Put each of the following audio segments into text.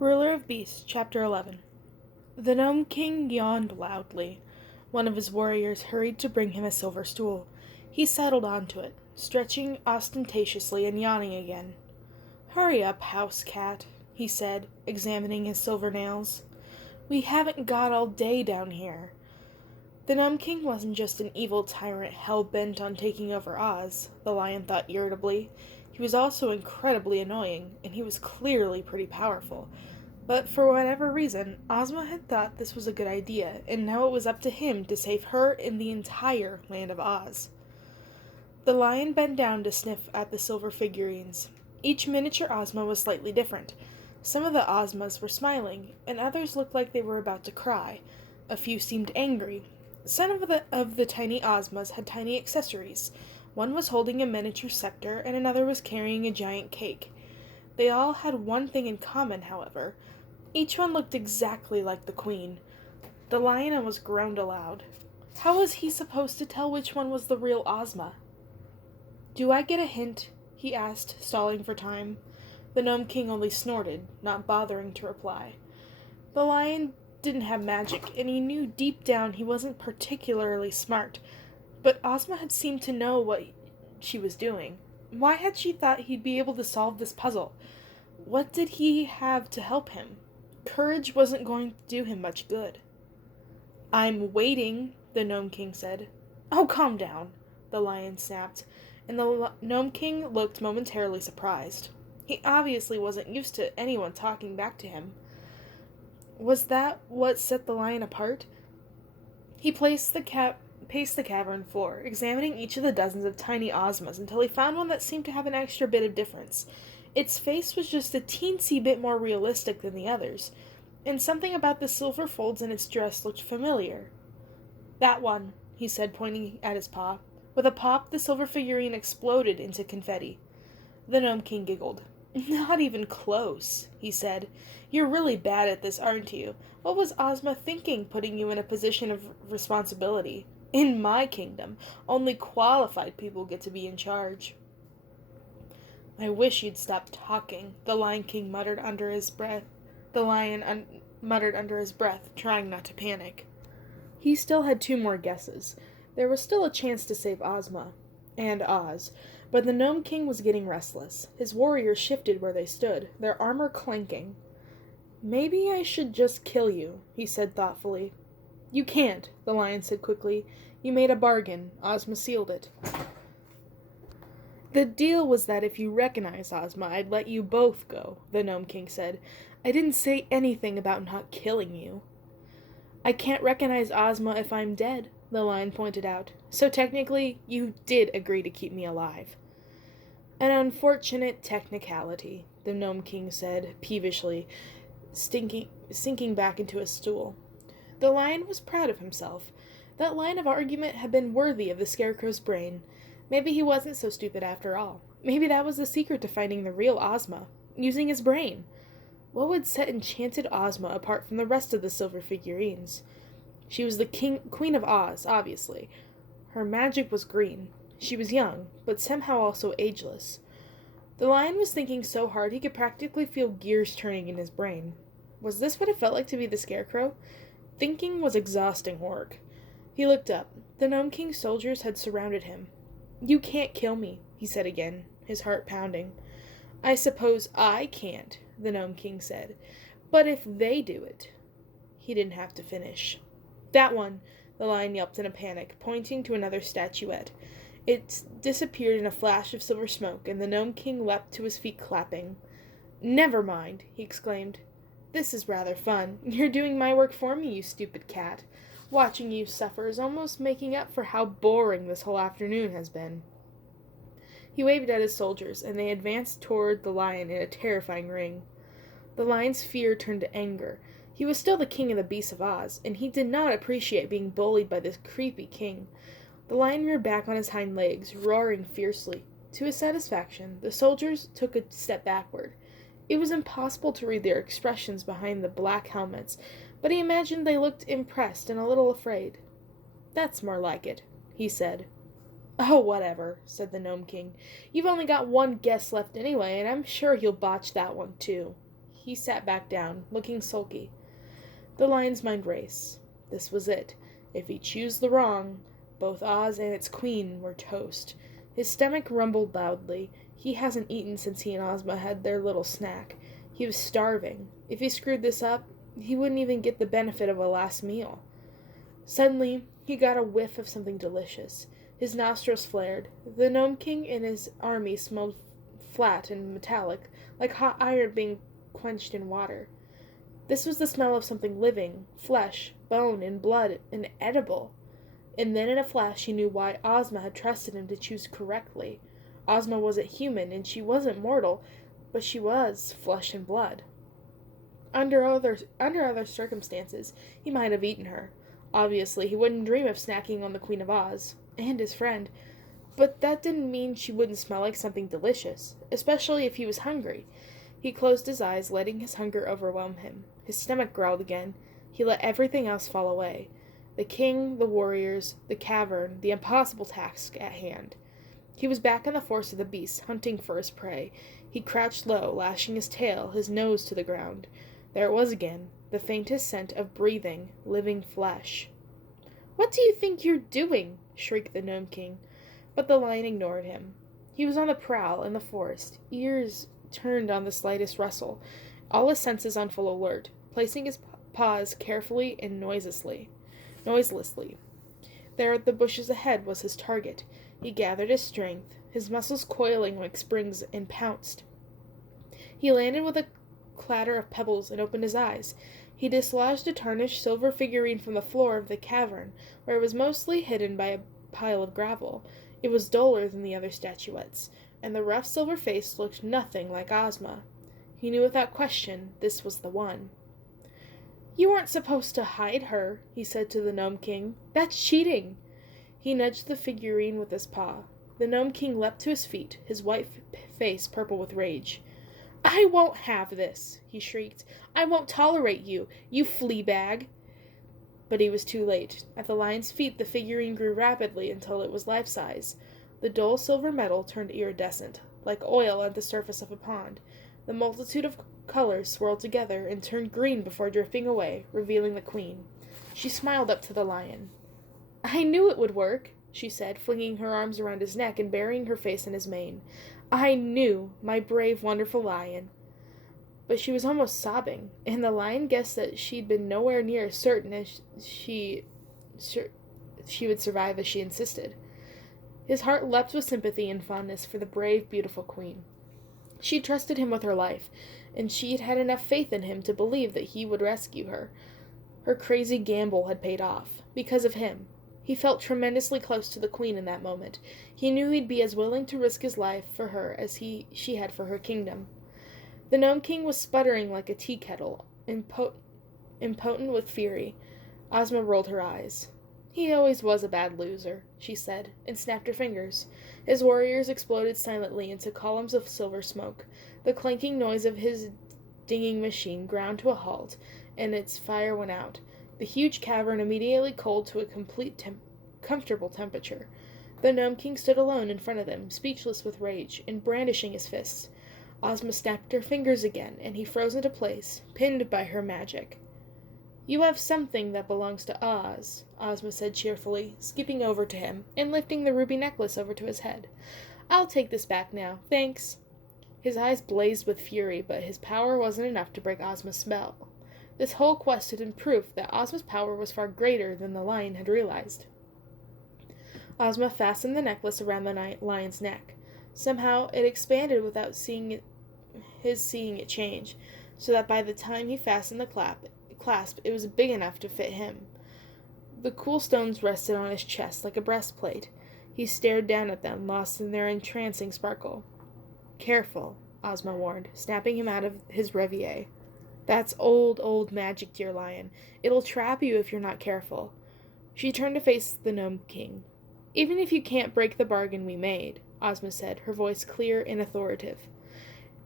Ruler of Beasts, Chapter 11. The Gnome King yawned loudly. One of his warriors hurried to bring him a silver stool. He settled onto it, stretching ostentatiously and yawning again. "Hurry up, house cat," he said, examining his silver nails. "We haven't got all day down here." The Gnome King wasn't just an evil tyrant hell-bent on taking over Oz, the lion thought irritably. He was also incredibly annoying, and he was clearly pretty powerful. But for whatever reason, Ozma had thought this was a good idea, and now it was up to him to save her and the entire land of Oz. The lion bent down to sniff at the silver figurines. Each miniature Ozma was slightly different. Some of the Ozmas were smiling, and others looked like they were about to cry. A few seemed angry. Some of the tiny Ozmas had tiny accessories. One was holding a miniature scepter, and another was carrying a giant cake. They all had one thing in common, however. Each one looked exactly like the queen. The lion almost groaned aloud. How was he supposed to tell which one was the real Ozma? "Do I get a hint?" he asked, stalling for time. The Gnome King only snorted, not bothering to reply. The lion didn't have magic, and he knew deep down he wasn't particularly smart, but Ozma had seemed to know what she was doing. Why had she thought he'd be able to solve this puzzle? What did he have to help him? Courage wasn't going to do him much good. "I'm waiting," the Gnome King said. "Oh, calm down," the lion snapped, and the Gnome King looked momentarily surprised. He obviously wasn't used to anyone talking back to him. Was that what set the lion apart? He paced the cavern floor, examining each of the dozens of tiny Ozmas until he found one that seemed to have an extra bit of difference. Its face was just a teensy bit more realistic than the others, and something about the silver folds in its dress looked familiar. "That one," he said, pointing at his paw. With a pop, the silver figurine exploded into confetti. The Gnome King giggled. "Not even close," he said. "You're really bad at this, aren't you? What was Ozma thinking, putting you in a position of responsibility? In my kingdom, only qualified people get to be in charge." "I wish you'd stop talking," the Lion King muttered under his breath. Muttered under his breath, trying not to panic. He still had two more guesses. There was still a chance to save Ozma and Oz, but the Gnome King was getting restless. His warriors shifted where they stood, their armor clanking. "Maybe I should just kill you," he said thoughtfully. "You can't," the lion said quickly. "You made a bargain. Ozma sealed it. The deal was that if you recognize Ozma, I'd let you both go," the Gnome King said. "I didn't say anything about not killing you." "I can't recognize Ozma if I'm dead," the lion pointed out. "So technically, you did agree to keep me alive." "An unfortunate technicality," the Gnome King said, peevishly, sinking back into his stool. The lion was proud of himself. That line of argument had been worthy of the Scarecrow's brain. Maybe he wasn't so stupid after all. Maybe that was the secret to finding the real Ozma, using his brain. What would set enchanted Ozma apart from the rest of the silver figurines? She was the Queen of Oz, obviously. Her magic was green. She was young, but somehow also ageless. The lion was thinking so hard he could practically feel gears turning in his brain. Was this what it felt like to be the Scarecrow? Thinking was exhausting work. He looked up. The Gnome King's soldiers had surrounded him. "You can't kill me," he said again, his heart pounding. "I suppose I can't," the Gnome King said. "But if they do it—" He didn't have to finish. "That one," the lion yelped in a panic, pointing to another statuette. It disappeared in a flash of silver smoke, and the Gnome King leapt to his feet, clapping. "Never mind," he exclaimed. "This is rather fun. You're doing my work for me, you stupid cat. Watching you suffer is almost making up for how boring this whole afternoon has been." He waved at his soldiers, and they advanced toward the lion in a terrifying ring. The lion's fear turned to anger. He was still the king of the beasts of Oz, and he did not appreciate being bullied by this creepy king. The lion reared back on his hind legs, roaring fiercely. To his satisfaction, the soldiers took a step backward. It was impossible to read their expressions behind the black helmets, but he imagined they looked impressed and a little afraid. "That's more like it," he said. "Oh, whatever," said the Gnome King. "You've only got one guess left anyway, and I'm sure he'll botch that one too." he sat back down, looking sulky. The lion's mind raced. This was it. If he chose the wrong, both Oz and its queen were toast. His stomach rumbled loudly. He hasn't eaten since he and Ozma had their little snack. He was starving. If he screwed this up, he wouldn't even get the benefit of a last meal. Suddenly, he got a whiff of something delicious. His nostrils flared. The Gnome King and his army smelled flat and metallic, like hot iron being quenched in water. This was the smell of something living, flesh, bone, and blood, and edible. And then in a flash he knew why Ozma had trusted him to choose correctly. Ozma wasn't human, and she wasn't mortal, but she was flesh and blood. Under other circumstances, he might have eaten her. Obviously, he wouldn't dream of snacking on the Queen of Oz, and his friend. But that didn't mean she wouldn't smell like something delicious, especially if he was hungry. He closed his eyes, letting his hunger overwhelm him. His stomach growled again. He let everything else fall away. The king, the warriors, the cavern, the impossible task at hand. He was back in the force of the beast, hunting for his prey. He crouched low, lashing his tail, his nose to the ground. There it was again, the faintest scent of breathing, living flesh. "What do you think you're doing?" shrieked the Gnome King. But the lion ignored him. He was on the prowl in the forest, ears turned on the slightest rustle, all his senses on full alert, placing his paws carefully and noiselessly. There at the bushes ahead was his target. He gathered his strength, his muscles coiling like springs, and pounced. He landed with a clatter of pebbles and opened his eyes. He dislodged a tarnished silver figurine from the floor of the cavern, where it was mostly hidden by a pile of gravel. It was duller than the other statuettes, and the rough silver face looked nothing like Ozma. He knew without question this was the one. "You aren't supposed to hide her," he said to the Gnome King. "That's cheating." He nudged the figurine with his paw. The Gnome King leapt to his feet, his white face purple with rage. "I won't have this," he shrieked. "I won't tolerate you, you flea bag." But he was too late. At the lion's feet the figurine grew rapidly until it was life-size. The dull silver metal turned iridescent, like oil at the surface of a pond. The multitude of colors swirled together and turned green before drifting away, revealing the queen. She smiled up to the lion. "I knew it would work," she said, flinging her arms around his neck and burying her face in his mane. "I knew, my brave, wonderful lion." But she was almost sobbing, and the lion guessed that she'd been nowhere near as certain as she would survive as she insisted. His heart leapt with sympathy and fondness for the brave, beautiful queen. She trusted him with her life, and she'd had enough faith in him to believe that he would rescue her. Her crazy gamble had paid off, because of him. He felt tremendously close to the queen in that moment. He knew he'd be as willing to risk his life for her as she had for her kingdom. The Gnome King was sputtering like a tea kettle, impotent with fury. Ozma rolled her eyes. "He always was a bad loser," she said, and snapped her fingers. His warriors exploded silently into columns of silver smoke. The clanking noise of his dinging machine ground to a halt, and its fire went out. The huge cavern immediately cooled to a comfortable temperature. The Gnome King stood alone in front of them, speechless with rage, and brandishing his fists. Ozma snapped her fingers again, and he froze into place, pinned by her magic. "You have something that belongs to Oz," Ozma said cheerfully, skipping over to him, and lifting the ruby necklace over to his head. "I'll take this back now, thanks." His eyes blazed with fury, but his power wasn't enough to break Ozma's spell. This whole quest had been proof that Ozma's power was far greater than the lion had realized. Ozma fastened the necklace around the lion's neck. Somehow it expanded without his seeing it change, so that by the time he fastened the clasp, it was big enough to fit him. The cool stones rested on his chest like a breastplate. He stared down at them, lost in their entrancing sparkle. "Careful," Ozma warned, snapping him out of his reverie. "That's old, old magic, dear lion. It'll trap you if you're not careful." She turned to face the Gnome King. "Even if you can't break the bargain we made," Ozma said, her voice clear and authoritative,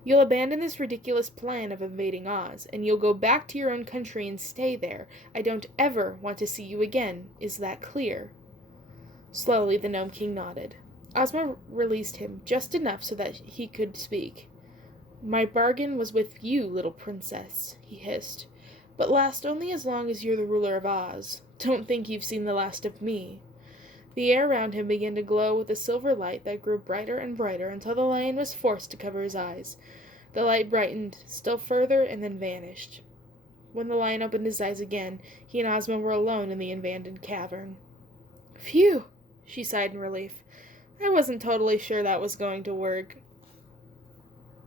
"you'll abandon this ridiculous plan of invading Oz, and you'll go back to your own country and stay there. I don't ever want to see you again. Is that clear?" Slowly, the Gnome King nodded. Ozma released him just enough so that he could speak. My bargain was with you, little princess, he hissed, but last only as long as you're the ruler of Oz. Don't think you've seen the last of me. The air around him began to glow with a silver light that grew brighter and brighter until the lion was forced to cover his eyes. The light brightened still further and then vanished. When the lion opened his eyes again, he and Ozma were alone in the abandoned cavern. "Phew!" she sighed in relief. "I wasn't totally sure that was going to work.